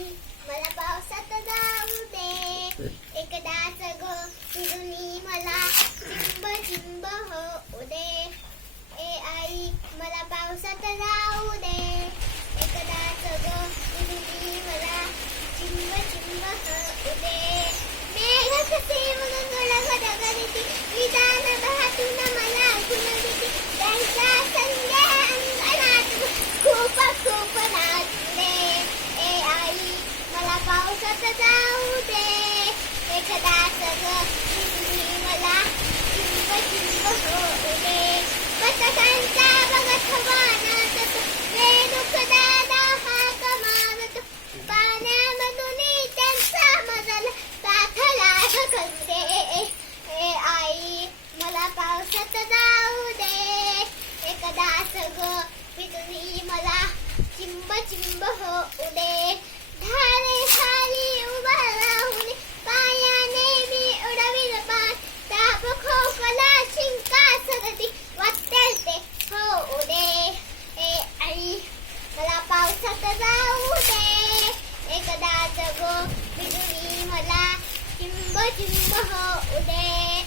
आई मला पावसात जाऊ दे, एकदाच ग फिरून मला चिंब चिंब होऊ दे. ए आई मला पावसात जाऊ दे, एकदाच ग फिरून मला चिंब चिंब होऊ दे. मेघ कसे म्हणून गडगडगडती, विधान बहातून मला गुणगती. त्यांच्या संगे अंगणात खूप खूप नाचले. ए आई मला पावसात जाऊ दे, एकदाच ग फिरून मला चिंब चिंब होऊ दे. पतकांचा बघत वानत रेणुक दादा हाक मारत, पाण्यामधून त्यांचा मजल पाथला ढकलते. ए आई मला पावसात जाऊ दे, एकदाच ग फिरून मला चिंब चिंब होऊ दे. धारे खाली उभा राहून पायाने मी उडवीन पान, ताप खोकला शिंका सर्दी वाटेल होऊ दे. ए आई मला पावसात जाऊ दे, एकदाच ग फिरून मला चिंब चिंब होऊ दे.